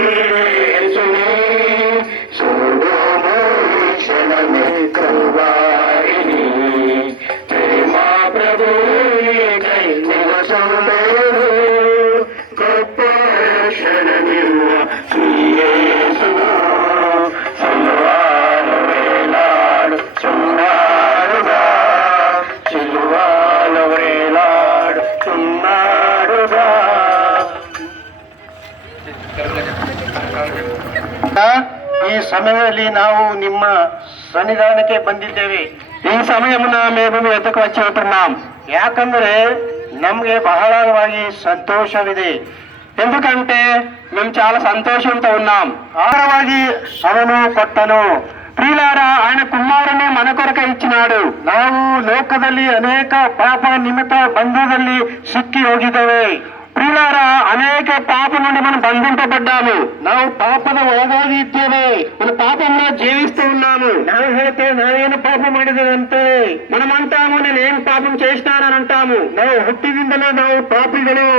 Amen. ಈ ಸಮಯದಲ್ಲಿ ನಾವು ನಿಮ್ಮ ಸನ್ನಿಧಾನಕ್ಕೆ ಬಂದಿದ್ದೇವೆ. ಈ ಸಮಯವನ್ನು ಎದಕ್ಕೆ ಹಚ್ಚಿ ಯಾಕಂದ್ರೆ ನಮ್ಗೆ ಬಹಳವಾಗಿ ಸಂತೋಷವಿದೆ. ಎಂದಕಂತೆ మేము చాలా సంతోషంతో ఉన్నాం ఆరవాది అవను ಕೊಟ್ಟನು. ಪ್ರೀಲಾರ ఆయన ಕುಮಾರನೇ ಮನ ಕೊರಕ ನಾವು ಲೋಕದಲ್ಲಿ ಅನೇಕ ಪಾಪ ನಿಮಿತ್ತ ಬಂಧದಲ್ಲಿ ಸಿಕ್ಕಿ ಹೋಗಿದ್ದೇವೆ. ಪ್ರಿಯುಲಾರ ಅನೇಕ ಪಾಪ నుండి మనం బంధింపబడ్డాము ನಾವು ಪಾಪದ ಒಳಗಾಗಿ ಇದ್ದೇವೆ మన పాపంలో జీవిస్తూ ఉన్నాము ನಾವು ಹೇಳ್ತೇವೆ ನಾವೇನು ಪಾಪ ಮಾಡಿದೇವಂತೆ మనం అంటాము నేను ఏం పాపం చేసినానని అంటాము ನಾವು ಹುಟ್ಟಿದಿಂದಲೇ ನಾವು ಪಾಪಿಗಳು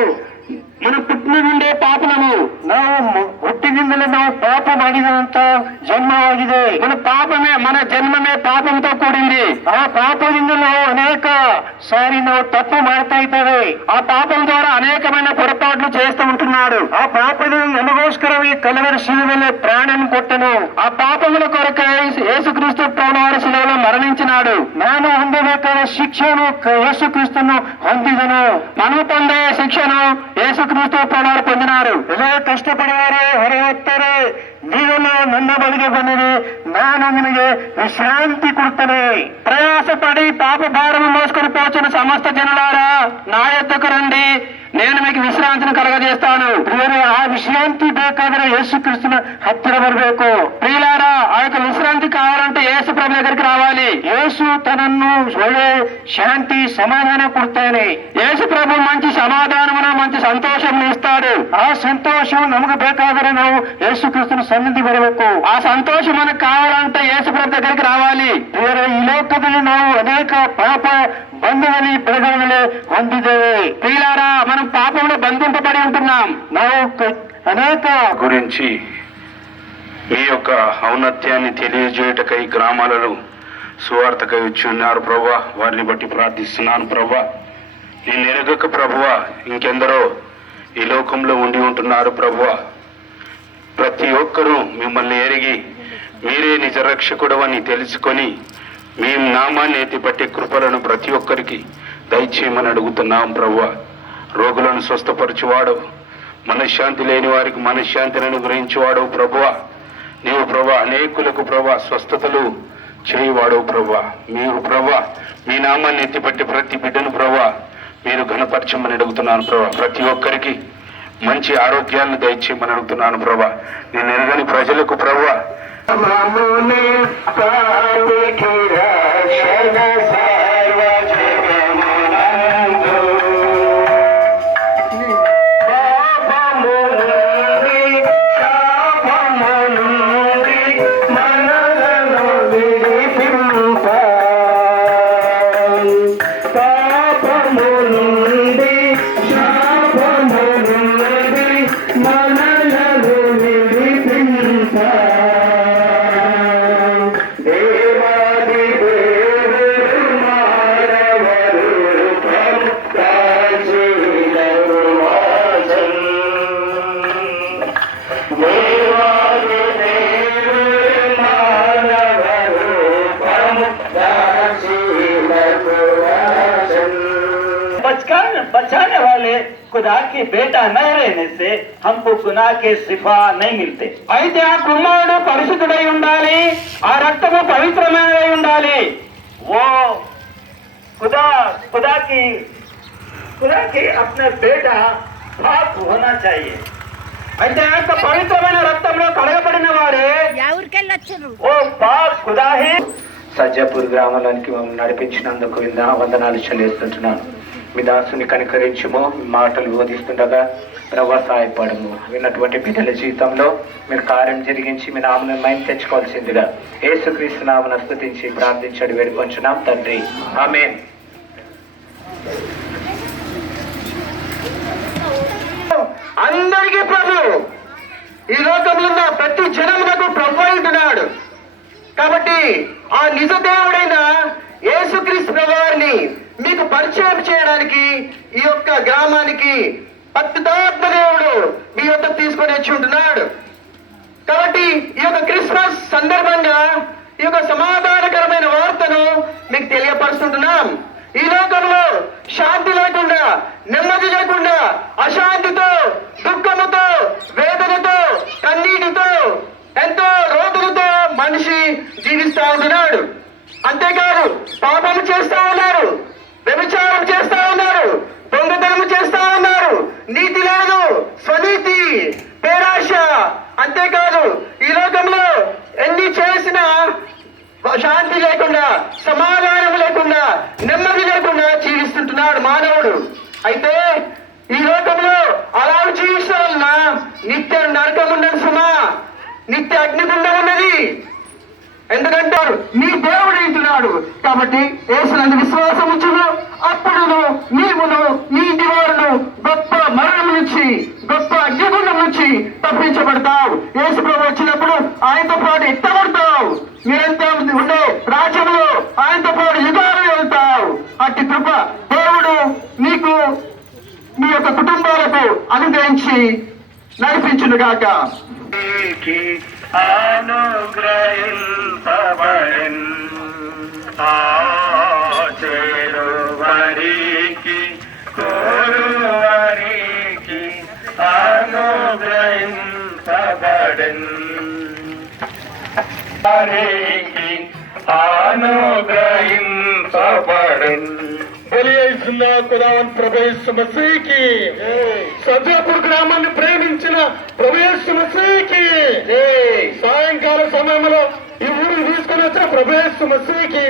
మన ಪುಟ್ನದಿಂದೇ ಪಾಪ ನಾವು ನಾವು ಹುಟ್ಟಿನಿಂದಲೇ పాపం ಪಾಪ జన్మ ಜನ್ಮವಾಗಿದೆ. మన పాపమే మన జన్మమే పాపంతో కూడింది. ఆ పాప ನಾವು అనేక సారి ನಾವು తప్పు మాడుతా ఆ పాపం ద్వారా అనేకమైన పొరపాట్లు చేస్తూ ఉంటున్నాడు. ఆ పాపను నమగోస్కరం ఈ కలవరి శిలువలే ప్రాణం కొట్టను ఆ పాపముల కొరకై యేసుక్రీస్తు పౌనవారి శిలువలో మరణించినాడు. నేను ಹೊಂದಬೇಕಾದ శిక్షను యేసుక్రీస్తును అందిదను మనం పొందే శిక్షను యేసు యేసుక్రీస్తు ప్రాణాలు పొందినారు. ఎలా కష్టపడవారు ಹೊರಹೊತ್ತರೆ ನೀವೆಲ್ಲ ನನ್ನ ಬಳಿಗೆ ಬಂದಿರಿ ನಾನು ನಿಮಗೆ ವಿಶ್ರಾಂತಿ విశ్రాంతి ప్రయాస ప్రయాసపడి పాప భారం మోసుకొని పోచిన సమస్త జనులారా నా యొక్కకు రండి. నేను మీకు విశ్రాంతిని కలగజేస్తాను. ప్రియరు ఆ విశ్రాంతి బేకాదర యేసుక్రీస్తున హత్య బరబేకు ప్రియులారా ఆ యొక్క విశ్రాంతి కావాలంటే యేసు ప్రభు దగ్గరికి రావాలి. యేసు తనను స్వయే శాంతి సమాధానం కొడతాను యేసు ప్రభు మంచి సమాధానమున మంచి సంతోషం ఇస్తాడు. ఆ సంతోషం నమకు బేకాదరే నువ్వు యేసు క్రిస్తుని సన్నిధి పెరవకు ఆ సంతోషం మనకు కావాలంటే యేసు ప్రభు దగ్గరికి రావాలి. వేరే ఈ లోకదని నువ్వు అనేక పాప బంధువులని పెరగలే పొందిదే ప్రియారా మనం పాపంలో బంధింపబడి ఉంటున్నాం. నువ్వు అనేక గురించి ఈ యొక్క ఔన్నత్యాన్ని తెలియజేయటకై గ్రామాలలో సువార్తకై వచ్చి ఉన్నారు ప్రభా. వారిని బట్టి ప్రార్థిస్తున్నాను ప్రభా. నేను ఎరగక ప్రభువా ఇంకెందరో ఈ లోకంలో ఉండి ఉంటున్నారు ప్రభువా ప్రతి ఒక్కరూ మిమ్మల్ని ఎరిగి మీరే నిజ రక్షకుడు అని తెలుసుకొని మీ నామాన్ని ఎత్తిపట్టే కృపలను ప్రతి ఒక్కరికి దయచేయమని అడుగుతున్నాం ప్రభువా రోగులను స్వస్థపరచువాడు మనశ్శాంతి లేని వారికి మనశ్శాంతిని అనుగ్రహించేవాడు ప్రభువా నీవు ప్రభా అనేకులకు ప్రభా స్వస్థతలు చేయువాడు ప్రభా మీరు ప్రభా మీ నామాన్ని ఎత్తిపట్టి ప్రతి బిడ్డను ప్రభా మీరు ఘనపరచమని అడుగుతున్నాను ప్రభా ప్రతి ఒక్కరికి మంచి ఆరోగ్యాన్ని దయచేయమని అడుగుతున్నాను ప్రభా నేను ఎరగని ప్రజలకు ప్రభా no, no, no. वाले खुदा की बेटा न रहने से हमको गुनाह के सिफा नहीं मिलते అయితే ఆ కుమారుడు పరిశుద్ధుడై ఉండాలి ఆ రక్తము పవిత్రమైనదై ఉండాలి वो खुदा खुदा की खुदा की अपना बेटा पाप होना चाहिए అయితే ఆ యొక్క పవిత్రమైన రక్తంలో కడగబడిన వారే ఎవరికెళ్ళొచ్చారు वो पाप खुदा ही సజ్జాపూర్ గ్రామానికి మమ్మల్ని నడిపించినందుకు విందా వందనాలు చెల్లిస్తుంటున్నాను మీ దాసుని కనికరించము మాటలు బోధిస్తుండగా ప్రభా సహాయపడము. విన్నటువంటి బిడ్డల జీవితంలో మీరు కార్యం జరిగించి మీ నామను మైండ్ తెచ్చుకోవాల్సిందిగా ఏసుక్రీస్తు నామను స్థుతించి ప్రార్థించడు వేడుకొంచున్నాం తండ్రి. ఆమె అందరికీ ప్రభు ఈ లోకంలో ఉన్న ప్రతి జనములకు ప్రభు అంటున్నాడు కాబట్టి ఆ నిజ దేవుడైన యేసుక్రీస్తు వారిని మీకు పరిచయం చేయడానికి ఈ యొక్క గ్రామానికి పరిశుద్ధాత్మ దేవుడు మీ వద్ద తీసుకొని వచ్చి ఉంటున్నాడు. కాబట్టి ఈ యొక్క క్రిస్మస్ సందర్భంగా ఈ యొక్క సమాధానకరమైన వార్తను మీకు తెలియపరుస్తుంటున్నాం. ఈ లోకంలో శాంతి లేకుండా నెమ్మది లేకుండా అశాంతితో దుఃఖముతో వేదనతో కన్నీటితో ఎంతో రోజులతో మనిషి జీవిస్తా ఉంటున్నాడు. అంతేకాదు పాపము చేస్తా ఉన్నారు వ్యభిచారం చేస్తా ఉన్నారు దొంగతనం చేస్తా ఉన్నారు నీతి లేదు స్వనీతి పేరాశ. అంతేకాదు ఈ లోకంలో ఎన్ని చేసినా శాంతి లేకుండా సమాధానం లేకుండా నెమ్మది లేకుండా జీవిస్తుంటున్నాడు మానవుడు. అయితే ఈ లోకంలో అలా జీవించడం వలన నిత్య నరకం ఉన్నది సుమా నిత్య అగ్నిగుండం ఉన్నది. ఎందుకంటారు? నీ దేవుడు ఇంటున్నాడు కాబట్టి యేసునందు విశ్వాసం ఉంచును అప్పుడును నీవును నీ ఇంటి వారును గొప్ప మరణం నుంచి గొప్ప అగ్నిగుండం నుంచి తప్పించబడతావు. యేసు ప్రభు వచ్చినప్పుడు ఆయనతో పాటు ఎత్తబడతావు. నిరంతరం ఉండే రాజ్యంలో ఆయనతో పాటు యుగాలు వెళ్తావు. అట్టి కృప దేవుడు నీకు మీ యొక్క కుటుంబాలకు అనుగ్రహించి నడిపించునుగాక. అనుగ్రహింపబడిన్. ఆ చెడు వరికి కోరు వరికి అనుగ్రహింపబడిన్. వారికి అనుగ్రహింపబడిన్ తెలియజేసిన కుదావన్ ప్రభేశ మసీకి సజాపూర్ గ్రామాన్ని ప్రేమించిన ప్రభేశ మసీకి సాయంకాల సమయంలో ఈ ఊరికి తీసుకుని వచ్చిన ప్రవేశ మసీకి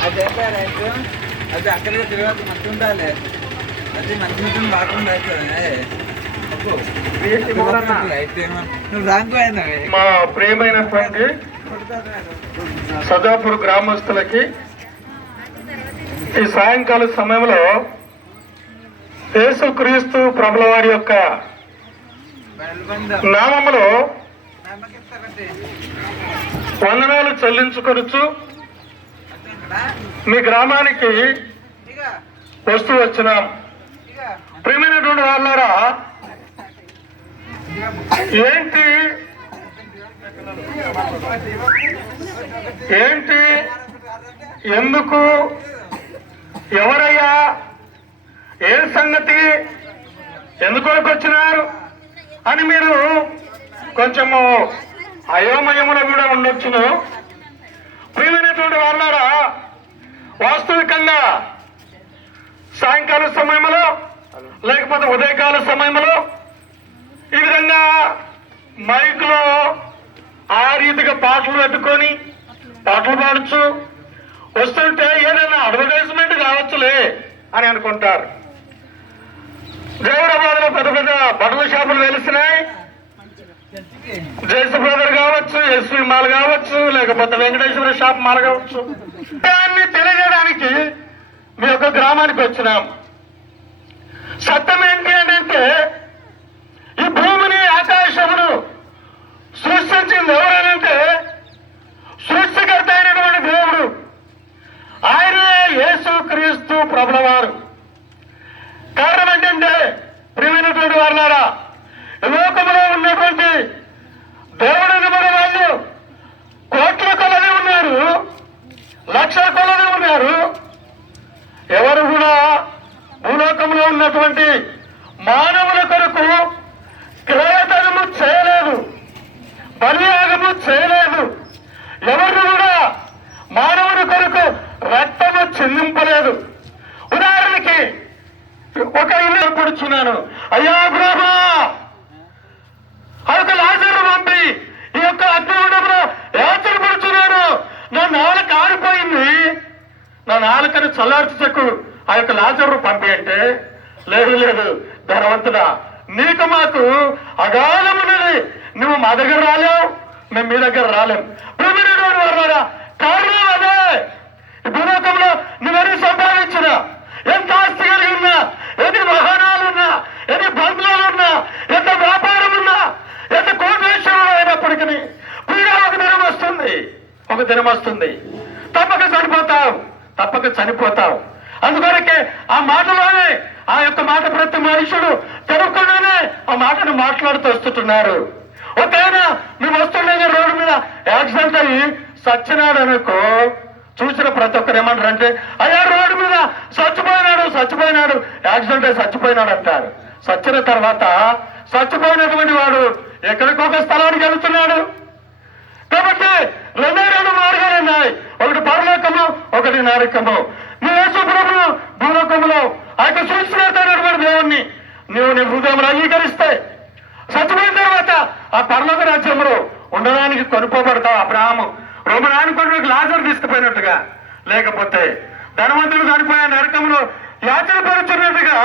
అది చెప్పారు అది అక్కడికి తిరగదు మంచి ఉండాలి అది మంచి ఉంటుంది బాగుంది అయితే మా ప్రియమైనటువంటి సజాపూర్ గ్రామస్తులకి ఈ సాయంకాల సమయంలో యేసుక్రీస్తు ప్రభుల వారి యొక్క నామములో వందనాలు చెల్లించుకొనుచు మీ గ్రామానికి వస్తూ వచ్చినాం. ప్రియమైనటువంటి వాళ్ళారా ఏంటి? ఏంటి? ఎందుకు? ఎవరయ్యా? ఏ సంగతి? ఎందుకొరకు వచ్చినారు అని మీరు కొంచెము అయోమయములో కూడా ఉండొచ్చును. ప్రియమైనటువంటి వాళ్ళారా వాస్తవికంగా సాయంకాల సమయంలో లేకపోతే ఉదయకాల సమయంలో ఈ విధంగా మైక్లో ఆ రీతిగా పాటలు పెట్టుకొని పాటలు పాడచ్చు వస్తుంటే ఏదైనా అడ్వర్టైజ్మెంట్ కావచ్చులే అని అనుకుంటారు. జైరాబాద్లో పెద్ద పెద్ద బట్టల షాపులు వెలిసినాయి. జయసు బ్రదర్ కావచ్చు ఎస్వి మాల్ కావచ్చు లేకపోతే వెంకటేశ్వర షాప్ మాల్ కావచ్చు. దాన్ని తెలియజేయడానికి మీ యొక్క గ్రామానికి వచ్చినాం. సత్యం ఏంటి అంటే ఈ భూమిని ఆకాశమును సృష్టించింది ఎవరనంటే సృష్టికర్త అయినటువంటి దేవుడు. ఆయనే యేసు క్రీస్తు ప్రభులవారు. కారణం ఏంటంటే ప్రియమైనటువంటి వారులారా లోకంలో ఉన్నటువంటి దేవుడిని మన వాళ్ళు కోట్ల కొలది ఉన్నారు లక్ష కొలది ఉన్నారు. ఎవరు కూడా భూలోకంలో ఉన్నటువంటి మానవుల కొరకు క్రయతనము చేయలేదు బలియాగము చేయలేదు. ఎవరు కూడా మానవుని కొరకు రక్తము చెల్లింపలేదు. ఒక ఇల్లు పొడుచున్నాను అయ్యా బ్రహ్మా ఆ యొక్క పంపి ఈ యొక్క అగ్నిగుండంలో యాచన పడుచున్నాను నా నాలుక ఆడిపోయింది నా నాలుకను చల్లార్చకు ఆ యొక్క లాజరు పంపి అంటే లేదు లేదు ధనవంతుడా నీకు మాకు అగాధమున్నది నువ్వు మా దగ్గర రాలేవు మేము మీ దగ్గర రాలేం. ప్రేమినటువంటి వారులారా, కారణం అదే. భూలోకంలో నువ్వెన్ని సంపాదించినా ఎంత ఆస్తి కలిగి ఉన్నా ఎన్ని వాహనాలున్నా ఎన్ని బంగ్లాలున్నా ఎంత వ్యాపారం ఉన్నా ఎంత కోటేశ్వరులు అయినప్పటికీ కూడా ఒక దినం వస్తుంది. ఒక దినం వస్తుంది. తప్పక చనిపోతాం తప్పక చనిపోతాం అందుకొరకే ఆ మాటలోనే ఆ యొక్క మాట ప్రతి మనుషుడు తెలుపుకుండానే ఆ మాటను మాట్లాడుతూ వస్తుంటున్నారు ఒకవేళ మేము వస్తుండే రోడ్డు మీద యాక్సిడెంట్ అయ్యి సచ్చినాడు అనుకో చూసిన ప్రతి ఒక్కరు ఏమంటారు అంటే అయ్యా రోడ్డు మీద చచ్చిపోయినాడు చచ్చిపోయినాడు యాక్సిడెంట్ అయి చచ్చిపోయినాడు అంటారు. చచ్చిన తర్వాత చచ్చిపోయినటువంటి వాడు ఎక్కడికొక స్థలానికి వెళుతున్నాడు. కాబట్టి రెండే రెండు మార్గాలు ఉన్నాయి. ఒకటి పరలోకము ఒకటి నరకము. నువ్వు యేసుప్రభును భూలోకములో ఆ యొక్క సృష్టికర్తైనటువంటి దేవుణ్ణి నువ్వు నీ హృదయంలో అంగీకరిస్తే చచ్చిపోయిన తర్వాత ఆ పరలోక రాజ్యంలో ఉండడానికి కొనుక్కోబడతావు అబ్రాహము. రోమనానికి కొనుక్కు లాజర్ తీసుకుపోయినట్టుగా. లేకపోతే ధనవంతుడు చనిపోయే నరకంలో యాతన పడుతున్నట్టుగా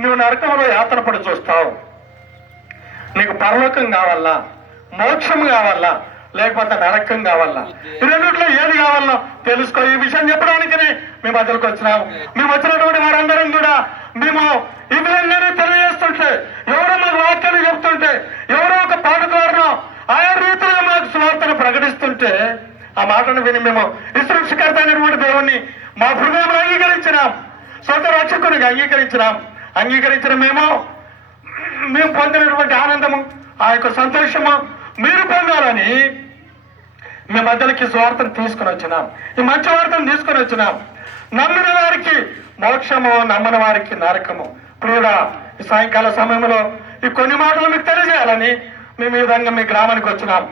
నువ్వు నరకంలో యాతన పడి చూస్తావు. నీకు పరలోకం కావాలా? మోక్షం కావాలా? లేకపోతే నరకం కావాలా? ఈ రెండిట్లో ఏది కావాలో తెలుసుకో. ఈ విషయం చెప్పడానికి మేము మధ్యలోకి వచ్చినాము మేము వచ్చినటువంటి వారందరం కూడా మేము ఈ విధంగా తెలియజేస్తుంటే ఎవరో మాకు వాక్యాలు చెప్తుంటే ఎవరో ఒక పాట ద్వారా ఆయా రీతిలో మాకు స్వార్థను ప్రకటిస్తుంటే ఆ మాటను విని మేము విసృష్టికర్త అయినటువంటి దేవుణ్ణి మా హృదయంలో అంగీకరించినాం. సొంత రక్షకునికి అంగీకరించినాం. అంగీకరించిన మేము మేము పొందినటువంటి ఆనందము ఆ యొక్క సంతోషము మీరు పొందాలని మీ మధ్యలోకి స్వార్థం తీసుకుని వచ్చినాం. ఈ మంచి వార్తను తీసుకుని వచ్చినాం. నమ్మిన వారికి మోక్షము నమ్మని వారికి నరకము. ప్రియుడా ఈ సాయంకాల సమయంలో ఈ కొన్ని మాటలు మీకు తెలియజేయాలని మేము ఈ విధంగా మీ గ్రామానికి వచ్చినాం.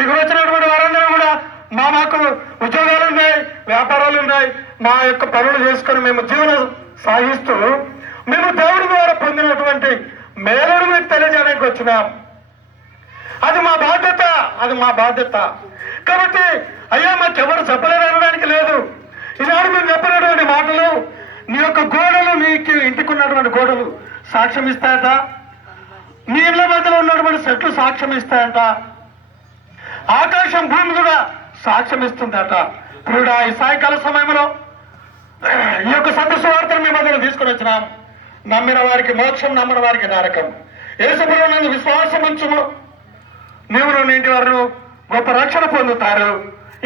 ఇక్కడ వచ్చినటువంటి వారందరూ కూడా మా మాకు ఉద్యోగాలు ఉన్నాయి వ్యాపారాలు ఉన్నాయి మా యొక్క పనులు చేసుకొని మేము జీవనం సాగిస్తూ మేము దేవుడి ద్వారా పొందినటువంటి మేలుడు మీకు తెలియజేయడానికి వచ్చినాం. అది మా బాధ్యత అది మా బాధ్యత. కాబట్టి అయ్యా మాకెవరు ఎవరు అనడానికి లేదు. ఈనాడు మేము చెప్పినటువంటి మాటలు నీ యొక్క గోడలు నీకు ఇంటికి ఉన్నటువంటి గోడలు సాక్ష్యం ఇస్తాయట. నీ ఇళ్ళ మధ్యలో ఉన్నటువంటి చెట్లు సాక్ష్యం ఇస్తాయంట. ఆకాశం భూమి కూడా సాక్ష్యం ఇస్తుందట ఇప్పుడు ఈ సాయంకాల సమయంలో ఈ యొక్క సంతోష వార్తను మీ మధ్యలో వచ్చినాం. నమ్మిన వారికి మోక్షం నమ్మిన వారికి నరకం. యేసుప్రభు నందు విశ్వాసం ఉంచుము నీవు నీ ఇంటి వారు గొప్ప రక్షణ పొందుతారు.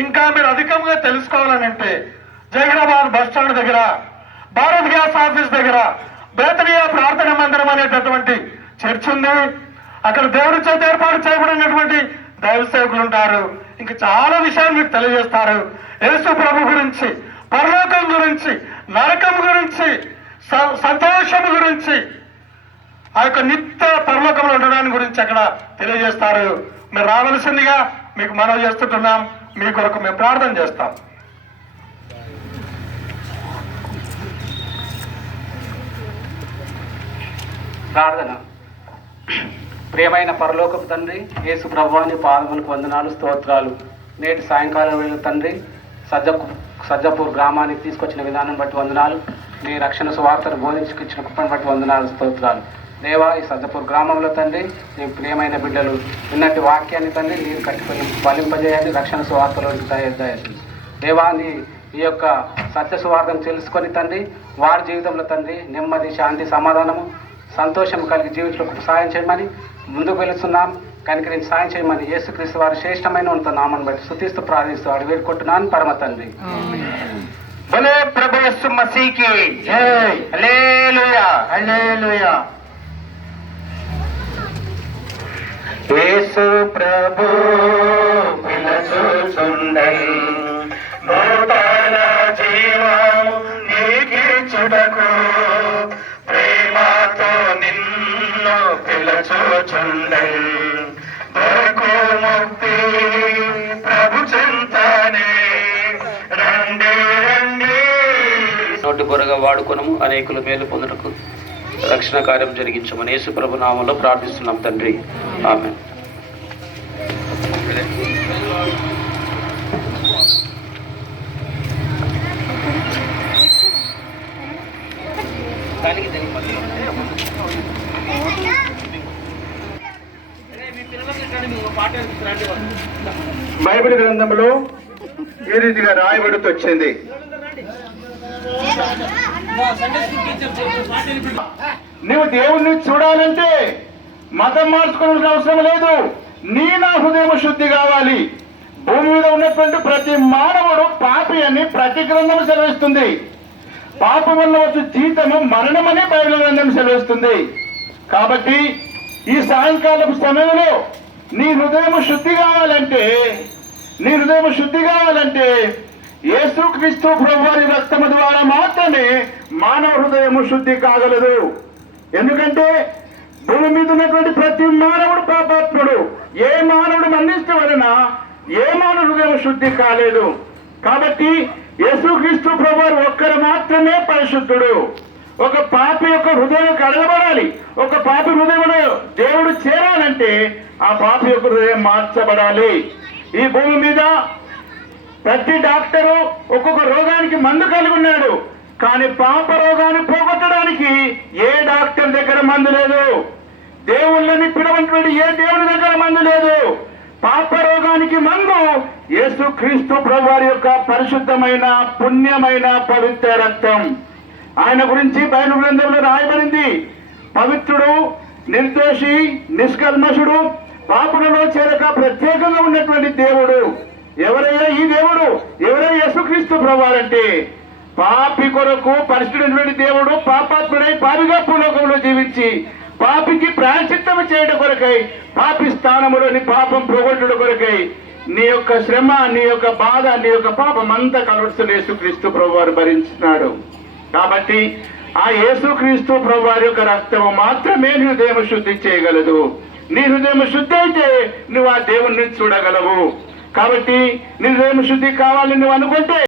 ఇంకా మీరు అధికంగా తెలుసుకోవాలని అంటే జహీరాబాద్ బస్టాండ్ దగ్గర భారత్ గ్యాస్ ఆఫీస్ దగ్గర బేతనియా ప్రార్థన మందిరం అనేటటువంటి చర్చ్ ఉంది అక్కడ దేవుడి చేత ఏర్పాటు చేయబడినటువంటి దైవ సేవకులు ఉంటారు. ఇంకా చాలా విషయాలు మీకు తెలియజేస్తారు. యేసు ప్రభు గురించి పరలోకం గురించి నరకం గురించి స- సంతోషం గురించి ఆ యొక్క నిత్య పరలోకంలో ఉండడానికి గురించి అక్కడ తెలియజేస్తారు. మీరు రావలసిందిగా మీకు మనవి చేస్తుంటున్నాం. మీ కొరకు మేము ప్రార్థన చేస్తాం. ప్రార్థన. ప్రియమైన పరలోకపు తండ్రి యేసు ప్రభువాని పాదములకు వందనాలు స్తోత్రాలు. నేటి సాయంకాలం వేళ తండ్రి సజ్జపు సజ్జపూర్ గ్రామానికి తీసుకొచ్చిన విధానం బట్టి వందనాలు. మీ రక్షణ సువార్తను బోధించుకొచ్చిన కుప్పని బట్టి వందనాలు స్తోత్రాలు. దేవా ఈ సజ్జపూర్ గ్రామంలో తండ్రి మీ ప్రియమైన బిడ్డలు నిన్నటి వాక్యాన్ని తండ్రి నీరు కట్టుకొని ఫలింపజేయండి రక్షణ సువార్తలోకి తయారు దేవాన్ని ఈ యొక్క సత్య సువార్తను తెలుసుకొని తండ్రి వారి జీవితంలో తండ్రి నెమ్మది శాంతి సమాధానము సంతోషం కలిగి జీవితంలో సాయం చేయమని ముందుకు వెళుతున్నాం. కనుక సాయం చేయమని యేసుక్రీస్తు వారి శ్రేష్టమైన ఉన్నత నామను బట్టి శుతిస్తూ ప్రార్థిస్తూ అడిగి వేడుకుంటున్నాను. పరమ తండ్రి. భలే ప్రభు మసీకి. యేసు ప్రభు పిలచుచుండై నూతన ప్రేమతో పిలచుచుండై దొరకు ముక్తి ప్రభు చింతనే. రండి రండి. నోటి బొరగా వాడుకొనము అనేకులు మేలు పొందుటకు రక్షణ కార్యం జరిగించమని యేసుప్రభు నామంలో ప్రార్థిస్తున్నాం తండ్రి. ఆమె బైబిల్ గ్రంథంలో ఈ రీతిగా రాయబడుతూ వచ్చింది. నువ్వు దేవుణ్ణి చూడాలంటే మతం మార్చుకోవాల్సిన అవసరం లేదు. నీ నా హృదయం శుద్ధి కావాలి. భూమి మీద ఉన్నటువంటి ప్రతి మానవుడు పాపి అని ప్రతి గ్రంథం సెలవిస్తుంది. పాపం వల్ల వచ్చే జీతము మరణమని బైబిల్ గ్రంథం సెలవిస్తుంది. కాబట్టి ఈ సాయంకాలం సమయంలో నీ హృదయం శుద్ధి కావాలంటే నీ హృదయం శుద్ధి కావాలంటే యేసుక్రీస్తు ప్రభువారి రక్తము ద్వారా మాత్రమే మానవ హృదయము శుద్ధి కాగలదు. ఎందుకంటే భూమి మీద ఉన్నటువంటి ప్రతి మానవుడు పాపాత్ముడు. ఏ మానవుడు మరణించడం వలన ఏ మానవ హృదయం శుద్ధి కాలేదు. కాబట్టి యేసుక్రీస్తు ప్రభువారు ఒక్కరు మాత్రమే పరిశుద్ధుడు. ఒక పాపి యొక్క హృదయం కడగబడాలి ఒక పాపి హృదయంలో దేవుడు చేరాలంటే ఆ పాపి యొక్క హృదయం మార్చబడాలి. ఈ భూమి మీద ప్రతి డాక్టరు ఒక్కొక్క రోగానికి మందు కలిగి ఉన్నాడు. కానీ పాప రోగాన్ని పోగొట్టడానికి ఏ డాక్టర్ దగ్గర మందు లేదు? దేవుళ్ళని పిలవంటువంటి ఏ దేవుని దగ్గర మందు లేదు? పాప రోగానికి మందు యేసు క్రీస్తు ప్రభువారి యొక్క పరిశుద్ధమైన పుణ్యమైన పవిత్ర రక్తం. ఆయన గురించి బయలు గ్రంథంలో రాయబడింది. పవిత్రుడు నిర్దోషి నిష్కల్మషుడు పాపులలో చేరక ప్రత్యేకంగా ఉన్నటువంటి దేవుడు. ఎవరయ్యా ఈ దేవుడు? ఎవరయ్యా యేసుక్రీస్తు ప్రభువారంటే? పాపి కొరకు పరిశుద్ధుడైనటువంటి దేవుడు పాపాత్ముడై పాపిగా పులోకంలో జీవించి పాపికి ప్రాయశ్చిత్తము చేయడం కొరకై పాపి స్థానములోని పాపం పోగొట్టుడు కొరకై నీ యొక్క శ్రమ నీ యొక్క బాధ నీ యొక్క పాపం అంతా కలుడుతున్న యేసుక్రీస్తు ప్రభువారు భరించినాడు. కాబట్టి ఆ యేసుక్రీస్తు ప్రభువారి యొక్క రక్తము మాత్రమే నీ హృదయం శుద్ధి చేయగలదు. నీ హృదయం శుద్ధి అయితే నువ్వు ఆ దేవుణ్ణి చూడగలవు. కాబట్టి నీ హృదయం శుద్ధి కావాలని నువ్వు అనుకుంటే